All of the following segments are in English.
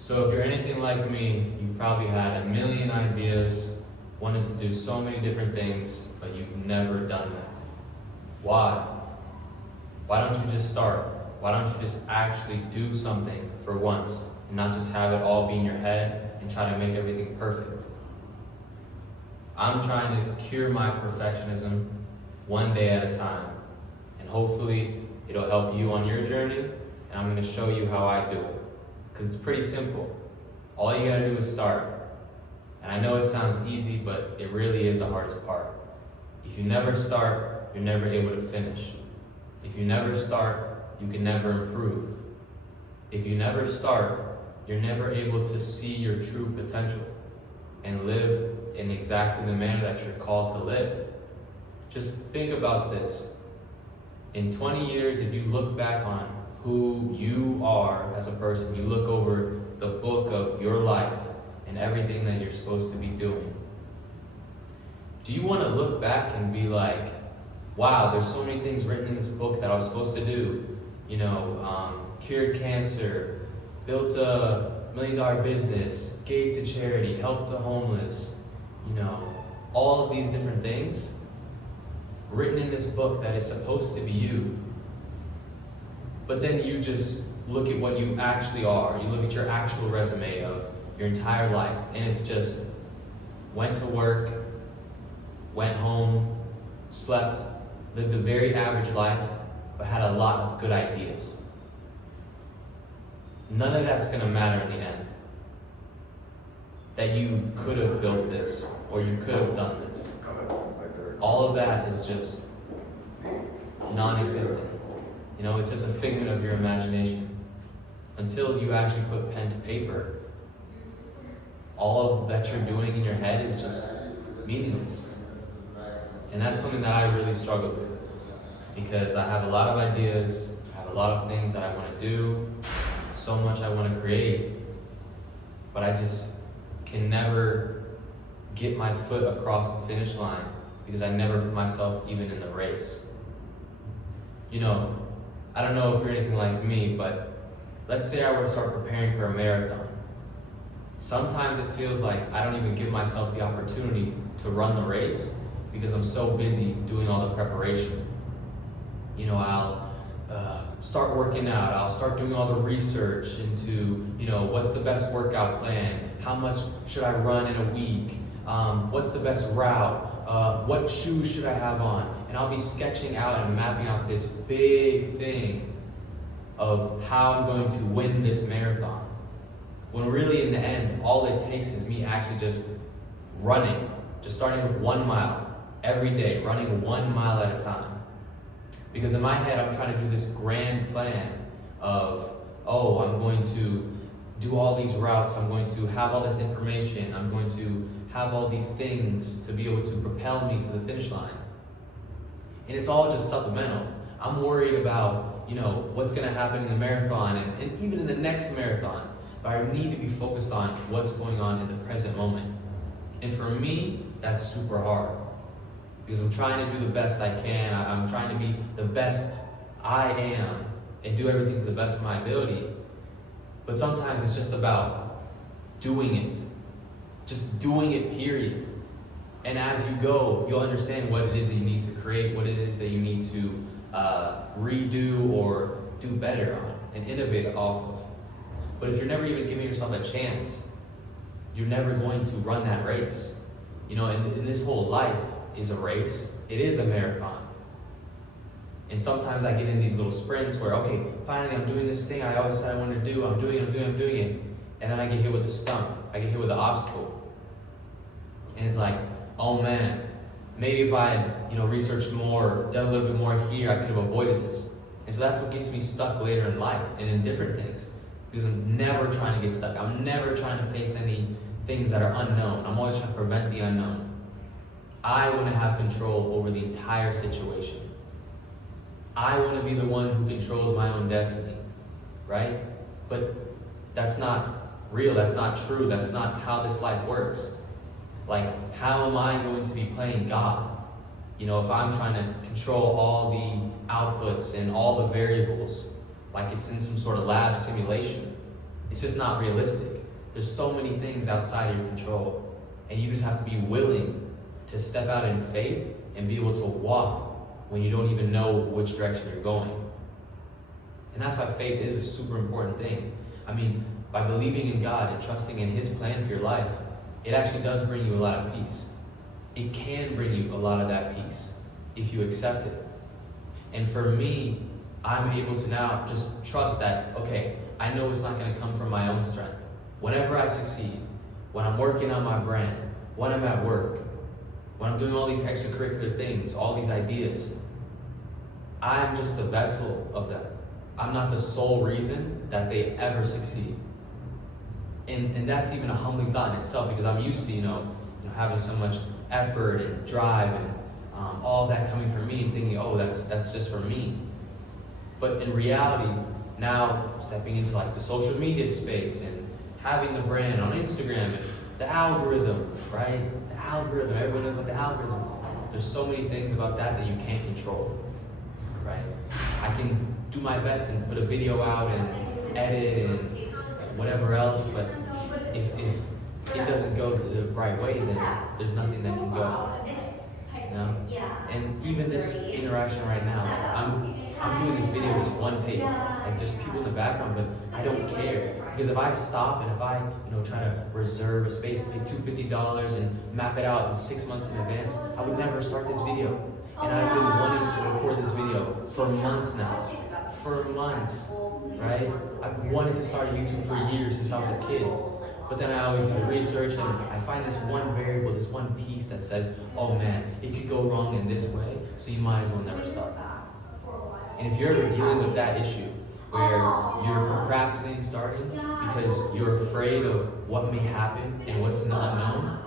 So if you're anything like me, you've probably had a million ideas, wanted to do so many different things, but you've never done that. Why? Why don't you just start? Why don't you just actually do something for once and not just have it all be in your head and try to make everything perfect? I'm trying to cure my perfectionism one day at a time, and hopefully it'll help you on your journey, and I'm going to show you how I do it. Because it's pretty simple. All you gotta do is start. And I know it sounds easy, but it really is the hardest part. If you never start, you're never able to finish. If you never start, you can never improve. If you never start, you're never able to see your true potential and live in exactly the manner that you're called to live. Just think about this. In 20 years, if you look back on who you are as a person, you look over the book of your life and everything that you're supposed to be doing, do you want to look back and be like, wow, there's so many things written in this book that I was supposed to do? Cured cancer, built a $1 million business, gave to charity, helped the homeless, all of these different things written in this book that is supposed to be you. But then you just look at what you actually are. You look at your actual resume of your entire life, and it's just went to work, went home, slept, lived a very average life, but had a lot of good ideas. None of that's going to matter in the end. That you could have built this, or you could have done this. All of that is just non-existent. It's just a figment of your imagination. Until you actually put pen to paper, all of that you're doing in your head is just meaningless. And that's something that I really struggle with, because I have a lot of ideas, I have a lot of things that I want to do, so much I want to create, but I just can never get my foot across the finish line because I never put myself even in the race. I don't know if you're anything like me, but let's say I were to start preparing for a marathon. Sometimes it feels like I don't even give myself the opportunity to run the race because I'm so busy doing all the preparation. I'll start working out, I'll start doing all the research into, what's the best workout plan, how much should I run in a week, what's the best route, what shoes should I have on? And I'll be sketching out and mapping out this big thing of how I'm going to win this marathon. When really in the end, all it takes is me actually just running, just starting with 1 mile every day, running 1 mile at a time. Because in my head, I'm trying to do this grand plan of, I'm going to do all these routes, I'm going to have all this information, I'm going to have all these things to be able to propel me to the finish line. And it's all just supplemental. I'm worried about, what's gonna happen in the marathon and even in the next marathon. But I need to be focused on what's going on in the present moment. And for me, that's super hard. Because I'm trying to do the best I can. I'm trying to be the best I am and do everything to the best of my ability. But sometimes it's just about doing it. Just doing it, period. And as you go, you'll understand what it is that you need to create, what it is that you need to redo or do better on and innovate off of. But if you're never even giving yourself a chance, you're never going to run that race. And this whole life is a race. It is a marathon. And sometimes I get in these little sprints where, okay, finally I'm doing this thing I always said I wanted to do. I'm doing it. And then I get hit with the stump. I get hit with the obstacle. And it's like, oh man, maybe if I had, researched more, done a little bit more here, I could have avoided this. And so that's what gets me stuck later in life and in different things. Because I'm never trying to get stuck. I'm never trying to face any things that are unknown. I'm always trying to prevent the unknown. I want to have control over the entire situation. I want to be the one who controls my own destiny, right? But that's not real, that's not true, that's not how this life works. Like, how am I going to be playing God? If I'm trying to control all the outputs and all the variables, like it's in some sort of lab simulation. It's just not realistic. There's so many things outside of your control, and you just have to be willing to step out in faith and be able to walk when you don't even know which direction you're going. And that's why faith is a super important thing. I mean, by believing in God and trusting in His plan for your life, it actually does bring you a lot of peace. It can bring you a lot of that peace if you accept it. And for me, I'm able to now just trust that, okay, I know it's not going to come from my own strength. Whenever I succeed, when I'm working on my brand, when I'm at work, when I'm doing all these extracurricular things, all these ideas, I'm just the vessel of that. I'm not the sole reason that they ever succeed. And that's even a humbling thought in itself, because I'm used to, having so much effort and drive and all that coming from me and thinking, oh, that's just for me. But in reality, now stepping into like the social media space and having the brand on Instagram and the algorithm, right? The algorithm, everyone knows about the algorithm. There's so many things about that you can't control, right? I can do my best and put a video out and edit and whatever else, but if it doesn't go the right way, then there's nothing that can go. And even this interaction right now, I'm doing this video just one take, like there's people in the background, but I don't care, because if I stop and if I try to reserve a space and pay $250 and map it out in 6 months in advance, I would never start this video. And I've been wanting to record this video for months now. For months, right? I've wanted to start YouTube for years since I was a kid. But then I always do the research and I find this one variable, this one piece that says, oh man, it could go wrong in this way, so you might as well never start. And if you're ever dealing with that issue, where you're procrastinating starting because you're afraid of what may happen and what's not known,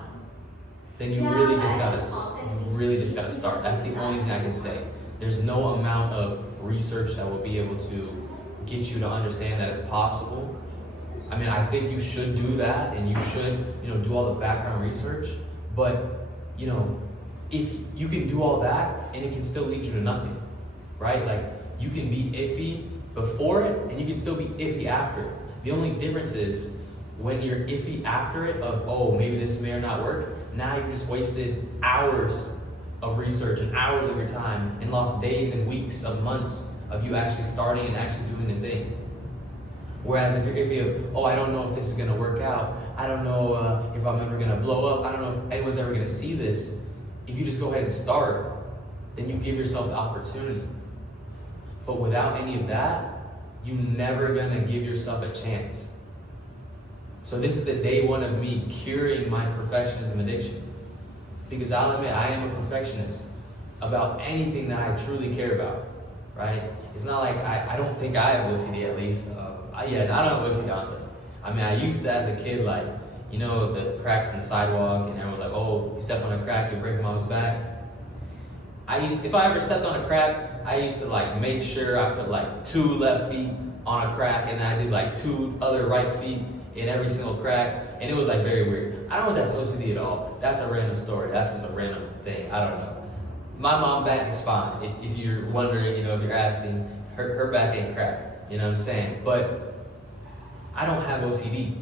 then you really just gotta start. That's the only thing I can say. There's no amount of research that will be able to get you to understand that it's possible. I mean, I think you should do that, and you should, do all the background research. But, if you can do all that, and it can still lead you to nothing, right? Like, you can be iffy before it, and you can still be iffy after it. The only difference is when you're iffy after it, of, oh, maybe this may or not work, now you've just wasted hours of research and hours of your time and lost days and weeks of months of you actually starting and actually doing the thing. Whereas if you're iffy of, oh, I don't know if this is going to work out, I don't know if I'm ever going to blow up, I don't know if anyone's ever going to see this, if you just go ahead and start, then you give yourself the opportunity. But without any of that, you're never going to give yourself a chance. So this is the day one of me curing my perfectionism addiction. Because I'll admit, I am a perfectionist about anything that I truly care about, right? It's not like, I don't think I have OCD at least. I don't have OCD, I don't think. I mean, I used to, as a kid, like, the cracks in the sidewalk, and everyone's like, oh, you step on a crack, you break mom's back. If I ever stepped on a crack, I used to make sure I put 2 left feet on a crack, and I did 2 other right feet in every single crack, and it was very weird. I don't know if that's OCD at all. That's a random story. That's just a random thing. I don't know. My mom back is fine. If you're wondering, if you're asking, her back ain't cracked. You know what I'm saying? But I don't have OCD,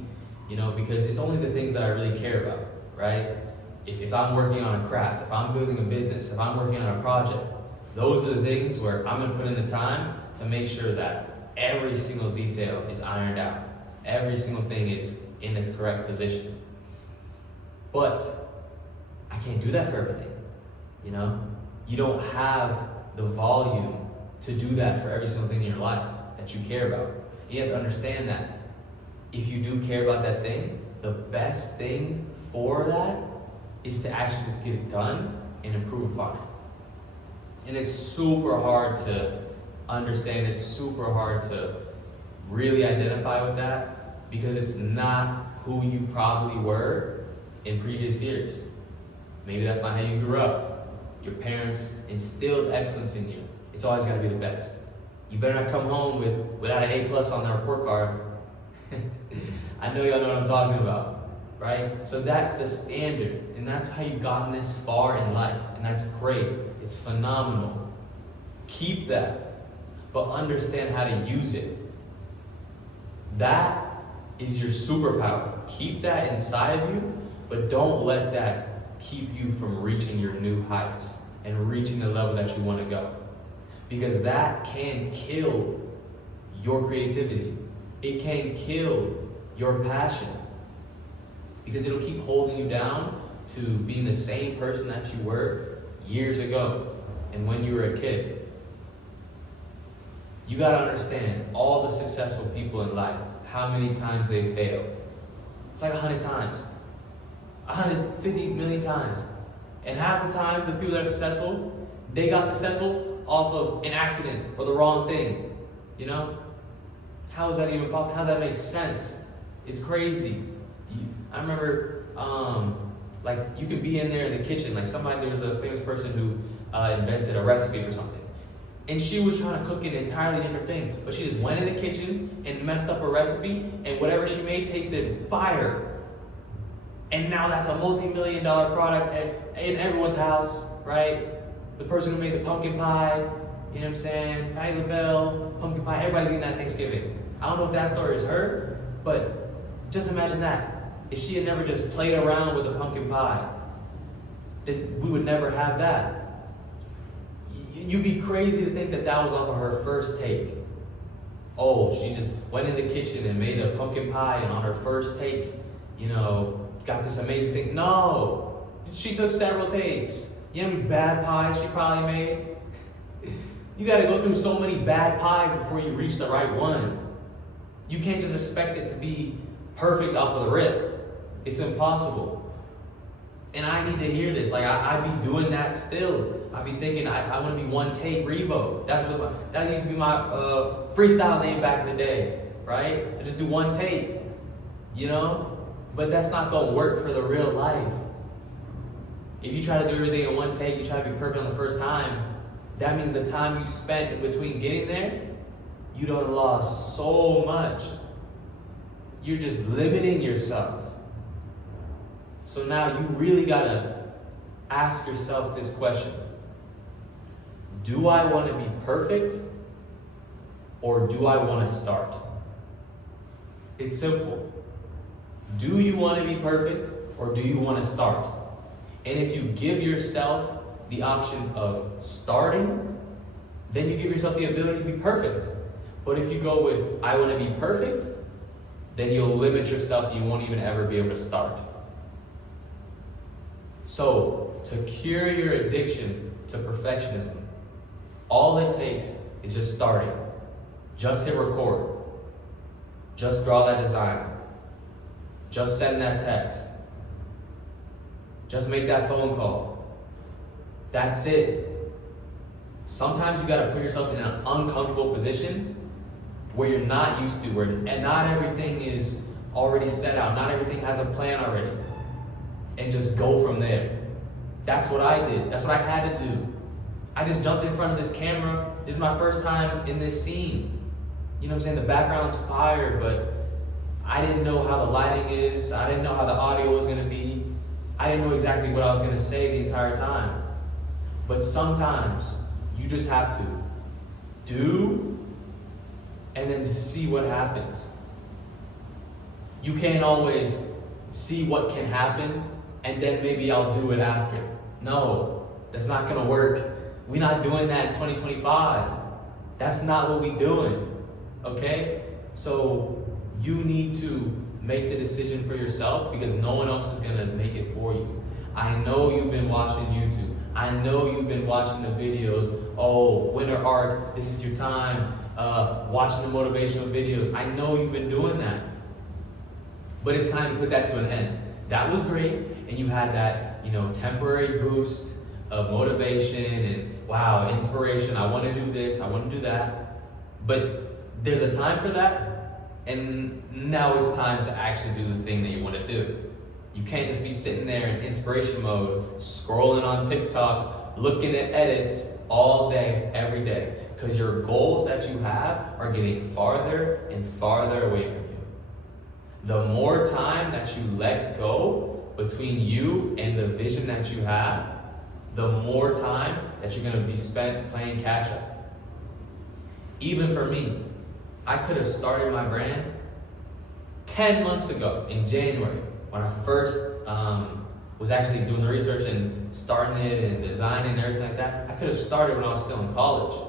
because it's only the things that I really care about, right? If I'm working on a craft, if I'm building a business, if I'm working on a project, those are the things where I'm going to put in the time to make sure that every single detail is ironed out. Every single thing is in its correct position. But I can't do that for everything, You don't have the volume to do that for every single thing in your life that you care about. You have to understand that if you do care about that thing, the best thing for that is to actually just get it done and improve upon it. And it's super hard to understand, it's super hard to really identify with that, because it's not who you probably were in previous years. Maybe that's not how you grew up. Your parents instilled excellence in you. It's always got to be the best. You better not come home without an A+ on the report card. I know y'all know what I'm talking about, right? So that's the standard, and that's how you've gotten this far in life, and that's great. It's phenomenal. Keep that, but understand how to use it. That is your superpower. Keep that inside of you, but don't let that keep you from reaching your new heights and reaching the level that you want to go. Because that can kill your creativity. It can kill your passion. Because it'll keep holding you down to being the same person that you were years ago and when you were a kid. You gotta understand all the successful people in life, how many times they failed. It's like 100 times. 150 million times. And half the time, the people that are successful, they got successful off of an accident or the wrong thing. You know? How is that even possible? How does that make sense? It's crazy. I remember, like, you could be in there in the kitchen, like there was a famous person who invented a recipe for something. And she was trying to cook an entirely different thing, but she just went in the kitchen and messed up a recipe, and whatever she made tasted fire. And now that's a multi-million-dollar product in everyone's house, right? The person who made the pumpkin pie, you know what I'm saying? Patty LaBelle, pumpkin pie, everybody's eating that Thanksgiving. I don't know if that story is her, but just imagine that. If she had never just played around with a pumpkin pie, then we would never have that. You'd be crazy to think that that was off of her first take. Oh, she just went in the kitchen and made a pumpkin pie, and on her first take, you know, got this amazing thing. No, she took several takes. You know how many bad pies she probably made? You gotta go through so many bad pies before you reach the right one. You can't just expect it to be perfect off of the rip. It's impossible. And I need to hear this. Like, I be doing that still. I be thinking, I want to be one take Revo. That used to be my freestyle name back in the day, right? I just do one take, you know? But that's not going to work for the real life. If you try to do everything in one take, you try to be perfect on the first time, that means the time you spent in between getting there, you done lost so much. You're just limiting yourself. So now you really gotta ask yourself this question. Do I want to be perfect, or do I want to start? It's simple. Do you want to be perfect, or do you want to start? And if you give yourself the option of starting, then you give yourself the ability to be perfect. But if you go with, I want to be perfect, then you'll limit yourself. You won't even ever be able to start. So, to cure your addiction to perfectionism, all it takes is just starting. Just hit record. Just draw that design. Just send that text. Just make that phone call. That's it. Sometimes you gotta put yourself in an uncomfortable position where you're not used to, where not everything is already set out, not everything has a plan already. And just go from there. That's what I did. That's what I had to do. I just jumped in front of this camera. This is my first time in this scene. You know what I'm saying? The background's fire, but I didn't know how the lighting is. I didn't know how the audio was gonna be. I didn't know exactly what I was gonna say the entire time. But sometimes you just have to do and then to see what happens. You can't always see what can happen and then maybe I'll do it after. No, that's not gonna work. We're not doing that in 2025. That's not what we're doing, okay? So you need to make the decision for yourself because no one else is gonna make it for you. I know you've been watching YouTube. I know you've been watching the videos. Oh, winter art, this is your time. Watching the motivational videos. I know you've been doing that. But it's time to put that to an end. That was great, and you had that, temporary boost of motivation and wow, inspiration. I want to do this, I want to do that. But there's a time for that, and now it's time to actually do the thing that you want to do. You can't just be sitting there in inspiration mode, scrolling on TikTok, looking at edits all day, every day, because your goals that you have are getting farther and farther away from you. The more time that you let go between you and the vision that you have, the more time that you're going to be spent playing catch up. Even for me, I could have started my brand 10 months ago in January, when I first was actually doing the research and starting it and designing and everything like that, I could have started when I was still in college,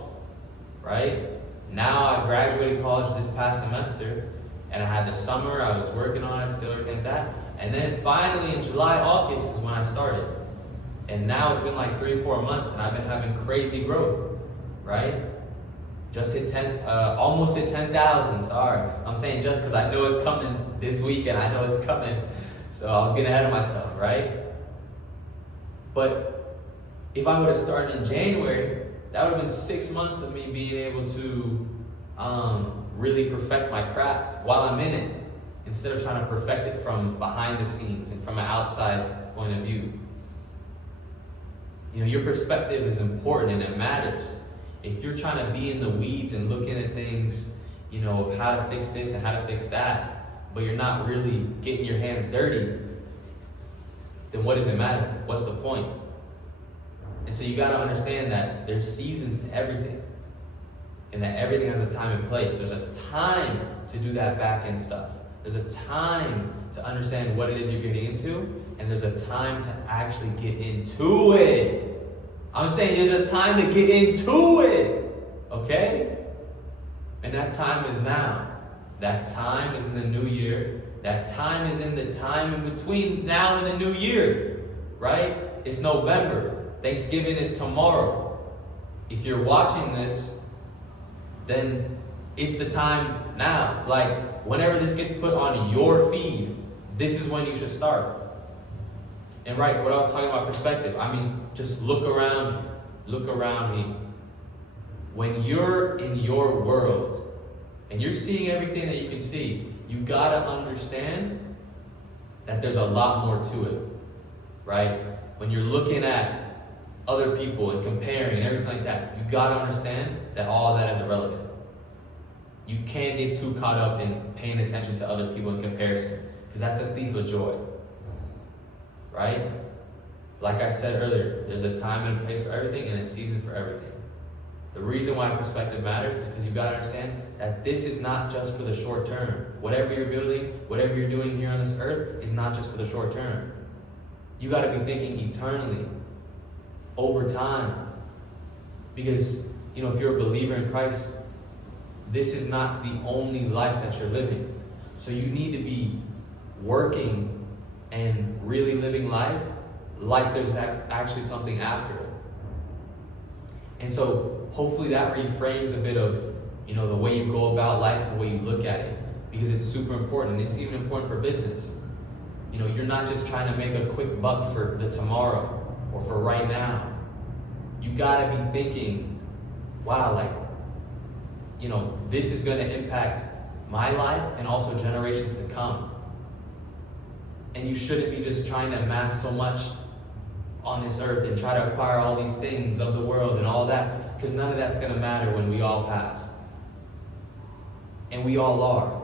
right? Now I graduated college this past semester, and I had the summer, I was working on it, still everything like that. And then finally in July, August is when I started. And now it's been like 3-4 months, and I've been having crazy growth, right? Just hit almost hit 10,000, sorry. I'm saying just because I know it's coming this week, and I know it's coming. So I was getting ahead of myself, right? But if I would have started in January, that would have been 6 months of me being able to really perfect my craft while I'm in it, instead of trying to perfect it from behind the scenes and from an outside point of view. You know, your perspective is important and it matters. If you're trying to be in the weeds and looking at things, you know, of how to fix this and how to fix that, but you're not really getting your hands dirty, then what does it matter? What's the point? And so you got to understand that there's seasons to everything, and that everything has a time and place. There's a time to do that back end stuff. There's a time to understand what it is you're getting into, and there's a time to actually get into it. I'm saying there's a time to get into it, okay? And that time is now. That time is in the new year. That time is in the time in between now and the new year, right? It's November. Thanksgiving is tomorrow. If you're watching this, then it's the time now. Like, whenever this gets put on your feed, this is when you should start. And right, what I was talking about perspective, I mean, just look around you. Look around me. When you're in your world and you're seeing everything that you can see, you gotta understand that there's a lot more to it, right? When you're looking at other people and comparing and everything like that, you gotta understand that all of that is irrelevant. You can't get too caught up in paying attention to other people in comparison, because that's the thief of joy, right? Like I said earlier, there's a time and a place for everything and a season for everything. The reason why perspective matters is because you gotta understand that this is not just for the short term. Whatever you're building, whatever you're doing here on this earth is not just for the short term. You gotta be thinking eternally, over time. Because, you know, if you're a believer in Christ, this is not the only life that you're living. So you need to be working and really living life like there's actually something after it. And so hopefully that reframes a bit of, you know, the way you go about life and the way you look at it, because it's super important. It's even important for business. You know, you're not just trying to make a quick buck for the tomorrow or for right now. You gotta be thinking, wow, like, you know, this is gonna impact my life and also generations to come. And you shouldn't be just trying to amass so much on this earth and try to acquire all these things of the world and all that, because none of that's going to matter when we all pass. And we all are.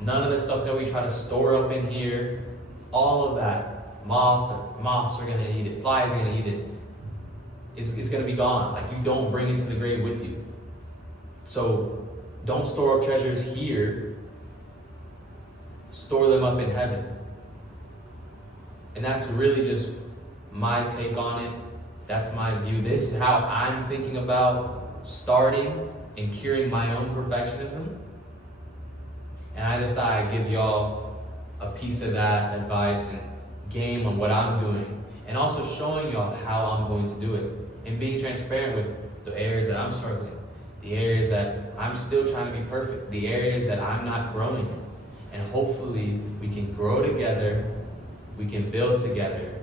None of the stuff that we try to store up in here, all of that, moths are going to eat it, flies are going to eat it, it's going to be gone. Like, you don't bring it to the grave with you. So don't store up treasures here, store them up in heaven. And that's really just my take on it. That's my view. This is how I'm thinking about starting and curing my own perfectionism. And I just thought I'd give y'all a piece of that advice and game on what I'm doing, and also showing y'all how I'm going to do it, and being transparent with the areas that I'm struggling, the areas that I'm still trying to be perfect, the areas that I'm not growing. And hopefully we can grow together, we can build together,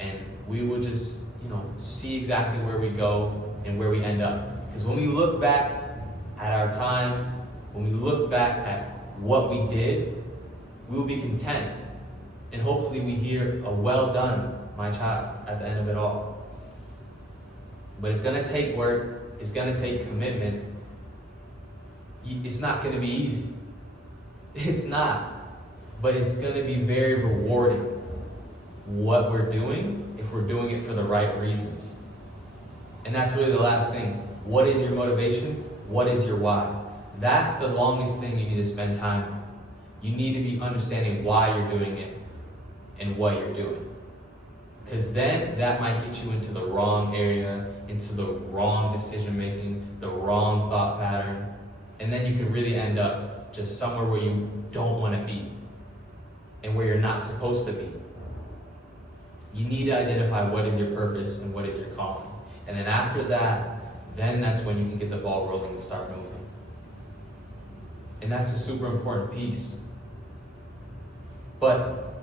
and we will just, you know, see exactly where we go and where we end up. Because when we look back at our time, when we look back at what we did, we will be content. And hopefully we hear a well done, my child, at the end of it all. But it's gonna take work, it's gonna take commitment. It's not gonna be easy. It's not. But it's gonna be very rewarding what we're doing if we're doing it for the right reasons. And that's really the last thing. What is your motivation? What is your why? That's the longest thing you need to spend time You need to be understanding why you're doing it and what you're doing. Because then that might get you into the wrong area, into the wrong decision making, the wrong thought pattern. And then you can really end up just somewhere where you don't want to be and where you're not supposed to be. You need to identify what is your purpose and what is your calling. And then after that, then that's when you can get the ball rolling and start moving. And that's a super important piece. But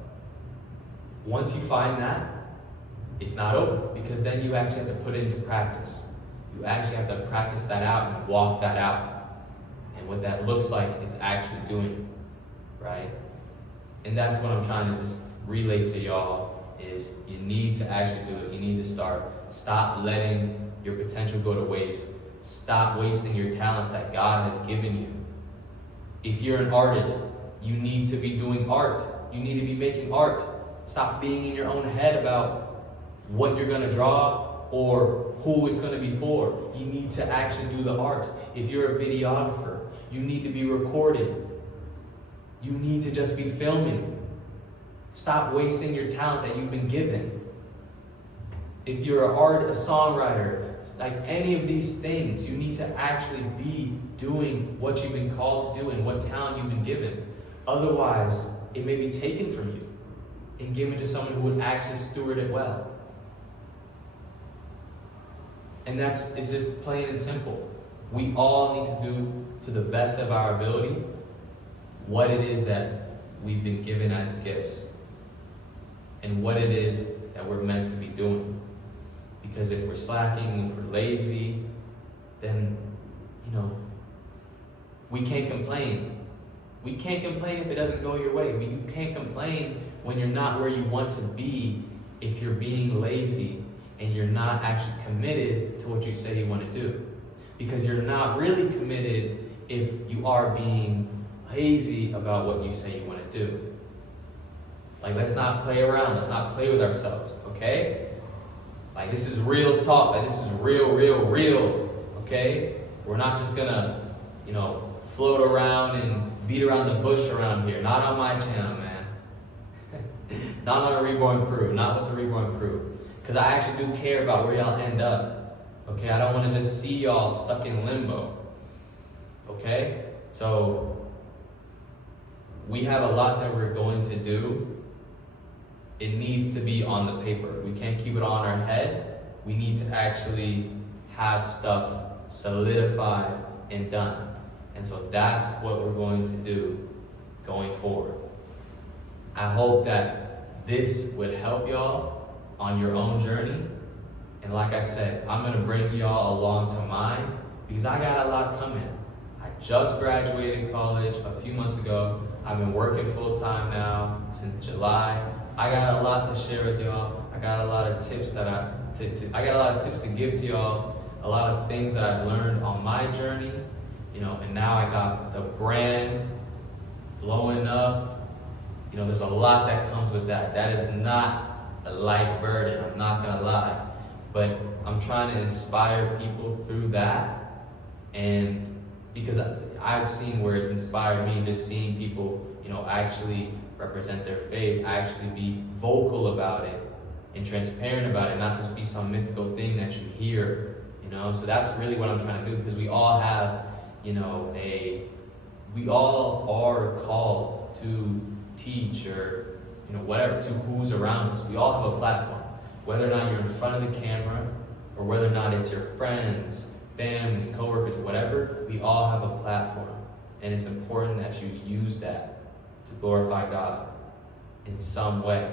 once you find that, it's not over, because then you actually have to put it into practice. You actually have to practice that out and walk that out. And what that looks like is actually doing it, right? And that's what I'm trying to just relay to y'all is you need to actually do it. You need to start. Stop letting your potential go to waste. Stop wasting your talents that God has given you. If you're an artist, you need to be doing art. You need to be making art. Stop being in your own head about what you're going to draw or who it's going to be for. You need to actually do the art. If you're a videographer, you need to be recording. You need to just be filming. Stop wasting your talent that you've been given. If you're a songwriter, like any of these things, you need to actually be doing what you've been called to do and what talent you've been given. Otherwise, it may be taken from you and given to someone who would actually steward it well. And it's just plain and simple. We all need to do to the best of our ability what it is that we've been given as gifts and what it is that we're meant to be doing. Because if we're slacking, if we're lazy, then, we can't complain. We can't complain if it doesn't go your way. You can't complain when you're not where you want to be if you're being lazy and you're not actually committed to what you say you want to do. Because you're not really committed if you are being lazy about what you say you want to do. Like, let's not play around. Let's not play with ourselves, okay? Like, this is real talk. Like, this is real, okay? We're not just gonna, float around and beat around the bush around here. Not on my channel, man. Not on the Reborn crew. Not with the Reborn crew. Because I actually do care about where y'all end up. Okay? I don't want to just see y'all stuck in limbo. Okay? So, we have a lot that we're going to do. It needs to be on the paper. We can't keep it on our head. We need to actually have stuff solidified and done. And so that's what we're going to do going forward. I hope that this would help y'all on your own journey. And like I said, I'm going to bring y'all along to mine because I got a lot coming. I just graduated college a few months ago. I've been working full time now since July. I got a lot to share with y'all. I got a lot of tips that I got a lot of tips to give to y'all. A lot of things that I've learned on my journey, and now I got the brand blowing up. There's a lot that comes with that. That is not a light burden. I'm not gonna lie, but I'm trying to inspire people through that, and because I've seen where it's inspired me, just seeing people, actually represent their faith, actually be vocal about it and transparent about it, not just be some mythical thing that you hear, So that's really what I'm trying to do, because we all have, we all are called to teach or, whatever, to who's around us. We all have a platform, whether or not you're in front of the camera or whether or not it's your friends, family, coworkers, whatever, we all have a platform. And it's important that you use that to glorify God in some way.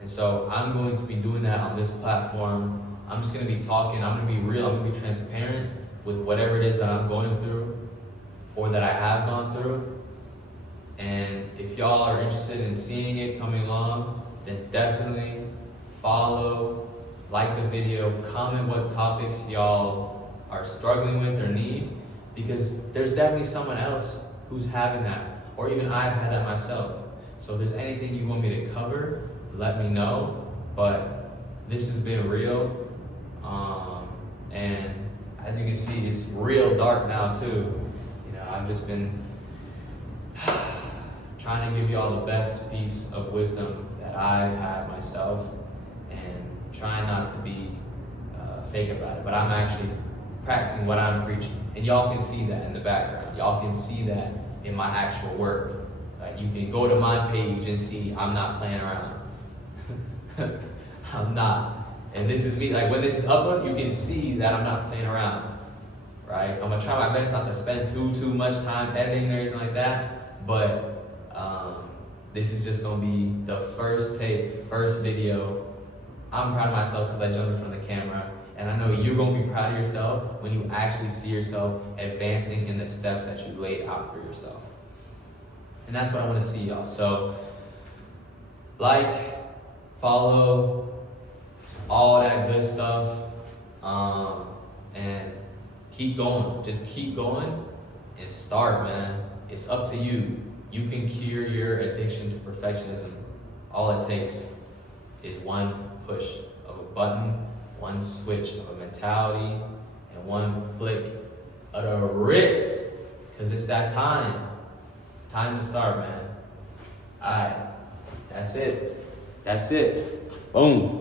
And so I'm going to be doing that on this platform. I'm just going to be talking. I'm going to be real. I'm going to be transparent with whatever it is that I'm going through or that I have gone through. And if y'all are interested in seeing it coming along, then definitely follow, like the video, comment what topics y'all are struggling with or need, because there's definitely someone else who's having that, or even I've had that myself. So if there's anything you want me to cover, let me know. But this has been real. And as you can see, it's real dark now too. I've just been trying to give you all the best piece of wisdom that I've had myself, and trying not to be fake about it. But I'm actually practicing what I'm preaching, and y'all can see that in the background. Y'all can see that in my actual work. Like, you can go to my page and see I'm not playing around. I'm not. And this is me. Like, when this is uploaded, you can see that I'm not playing around, right? I'm gonna try my best not to spend too much time editing or anything like that. But this is just gonna be the first take, first video. I'm proud of myself because I jumped in front of the camera, and I know you're gonna be proud of yourself when you actually see yourself advancing in the steps that you laid out for yourself. And that's what I want to see, y'all. So, like, follow, all that good stuff, and keep going. Just keep going and start, man. It's up to you. You can cure your addiction to perfectionism. All it takes is one push of a button, one switch of a mentality, and one flick of the wrist. Because it's that time. Time to start, man. All right. That's it. Boom.